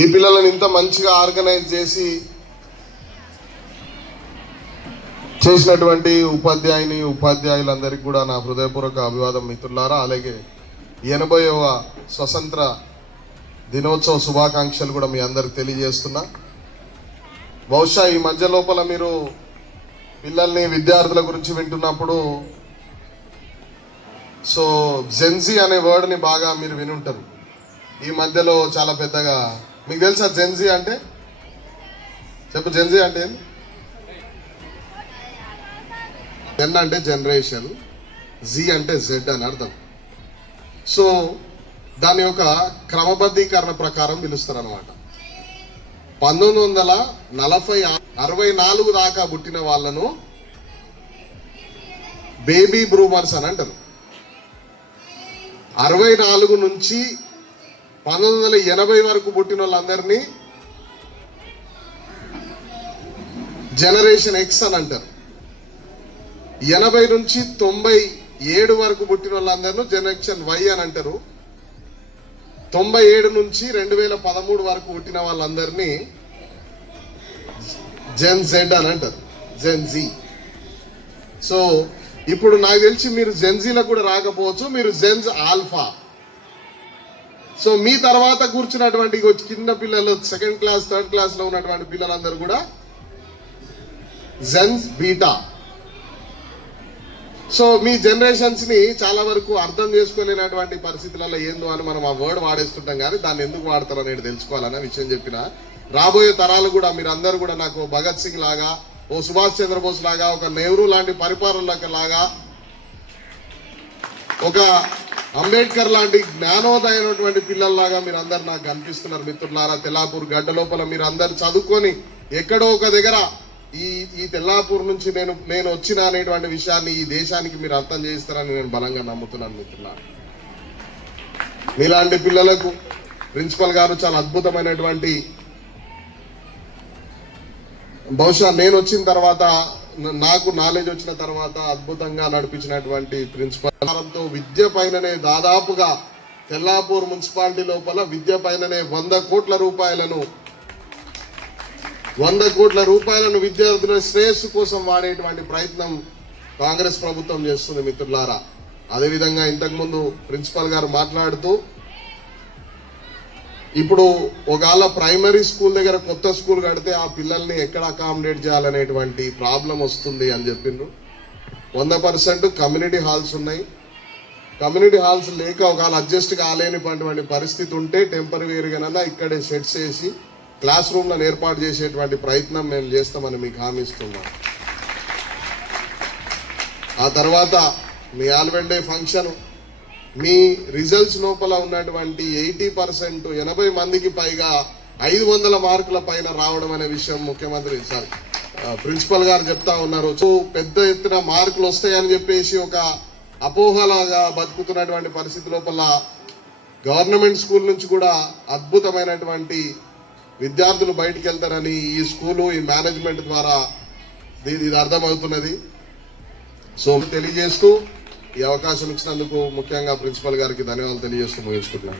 ఈ పిల్లలను ఇంత మంచిగా ఆర్గనైజ్ చేసినటువంటి ఉపాధ్యాయులందరికీ కూడా నా హృదయపూర్వక అభివాదం మిత్రులారా. అలాగే 80వ స్వతంత్ర దినోత్సవ శుభాకాంక్షలు కూడా మీ అందరికి తెలియజేస్తున్నా. బహుశా ఈ మధ్య లోపల మీరు పిల్లల్ని విద్యార్థుల గురించి వింటున్నప్పుడు జెన్జీ అనే వర్డ్ని బాగా మీరు వినుంటారు. ఈ మధ్యలో చాలా పెద్దగా మీకు తెలుసా జెన్జీ అంటే? చెప్పు, జెన్జీ అంటే జెన్ అంటే జనరేషన్, జీ అంటే జెడ్ అని అర్థం. సో దాని యొక్క క్రమబద్ధీకరణ ప్రకారం పిలుస్తారు అనమాట. 1964 దాకా పుట్టిన వాళ్ళను బేబీ బ్రూమర్స్ అని అంటారు. 64 నుంచి 1980 వరకు పుట్టిన వాళ్ళందరినీ జనరేషన్ ఎక్స్ అని అంటారు. 80 నుంచి 97 వరకు పుట్టిన వాళ్ళందరూ జనరేషన్ వై అని అంటారు. 97 నుంచి 2013 వరకు పుట్టిన వాళ్ళందరినీ జెన్ జెడ్ అని అంటారు, జెన్ జీ. సో ఇప్పుడు నాకు తెలిసి మీరు జెన్జీలకు కూడా రాకపోవచ్చు, మీరు జెన్స్ ఆల్ఫా. సో మీ తర్వాత కూర్చున్నటువంటి చిన్న పిల్లలు, సెకండ్ క్లాస్ థర్డ్ క్లాస్ లో ఉన్నటువంటి పిల్లలందరూ కూడా జెన్స్ బీటా. సో మీ జనరేషన్స్ ని చాలా వరకు అర్థం చేసుకోలేనటువంటి పరిస్థితులలో ఏందో అని మనం ఆ వర్డ్ వాడేస్తుంటాం, కానీ దాన్ని ఎందుకు వాడతారో అనేది తెలుసుకోవాలన్న విషయం చెప్పిన. రాబోయే తరాలు కూడా మీరందరూ కూడా నాకు భగత్ సింగ్ లాగా, ఓ సుభాష్ చంద్రబోస్ లాగా, ఒక నెహ్రూ లాంటి పరిపాలనలకు లాగా, ఒక అంబేద్కర్ లాంటి జ్ఞానోదయమైనటువంటి పిల్లల్లాగా మీరు అందరు నాకు కనిపిస్తున్నారు మిత్రులారా. తెల్లాపూర్ గడ్డ లోపల మీరు అందరు చదువుకొని ఎక్కడో ఒక దగ్గర ఈ తెల్లాపూర్ నుంచి నేను వచ్చిన అనేటువంటి విషయాన్ని ఈ దేశానికి మీరు అర్థం చేయిస్తారని నేను బలంగా నమ్ముతున్నాను మిత్రులారా. మీలాంటి పిల్లలకు ప్రిన్సిపల్ గారు చాలా అద్భుతమైనటువంటి, బహుశా నేను వచ్చిన తర్వాత, నాకు నాలెడ్జ్ వచ్చిన తర్వాత అద్భుతంగా నడిపించినటువంటి ప్రిన్సిపల్ విద్య పైననే దాదాపుగా తెల్లాపూర్ మున్సిపాలిటీ లోపల విద్య పైననే 100 కోట్ల రూపాయలను విద్యార్థుల శ్రేయస్సు కోసం వాడేటువంటి ప్రయత్నం కాంగ్రెస్ ప్రభుత్వం చేస్తుంది మిత్రులారా. అదేవిధంగా ఇంతకుముందు ప్రిన్సిపల్ గారు మాట్లాడుతూ, ఇప్పుడు ఒకవేళ ప్రైమరీ స్కూల్ దగ్గర కొత్త స్కూల్ కడితే ఆ పిల్లల్ని ఎక్కడ అకామిడేట్ చేయాలనేటువంటి ప్రాబ్లం వస్తుంది అని చెప్పిండ్రు. 100% కమ్యూనిటీ హాల్స్ ఉన్నాయి. కమ్యూనిటీ హాల్స్ లేక ఒకవేళ అడ్జస్ట్ కాలేనిటువంటి పరిస్థితి ఉంటే టెంపరీగానైనా ఇక్కడే సెట్స్ వేసి క్లాస్ రూమ్లను ఏర్పాటు చేసేటువంటి ప్రయత్నం మేము చేస్తామని మీకు హామీ ఇస్తున్నాం. ఆ తర్వాత మీ యాన్యువల్ డే ఫంక్షన్, మీ రిజల్ట్స్ లోపల ఉన్నటువంటి 80%, 80 మందికి పైగా 500 మార్కుల పైన రావడం అనే విషయం ముఖ్యమంత్రి ప్రిన్సిపల్ గారు చెప్తా ఉన్నారు. సో పెద్ద ఎత్తున మార్కులు వస్తాయని చెప్పేసి ఒక అపోహలాగా బతుకుతున్నటువంటి పరిస్థితి లోపల గవర్నమెంట్ స్కూల్ నుంచి కూడా అద్భుతమైనటువంటి విద్యార్థులు బయటికి వెళ్తారని ఈ స్కూలు, ఈ మేనేజ్మెంట్ ద్వారా ఇది అర్థమవుతున్నది. సో తెలియజేస్తూ ఈ అవకాశం ఇచ్చినందుకు ముఖ్యంగా ప్రిన్సిపల్ గారికి ధన్యవాదాలు తెలియజేస్తూ ముగించుకుంటున్నాను.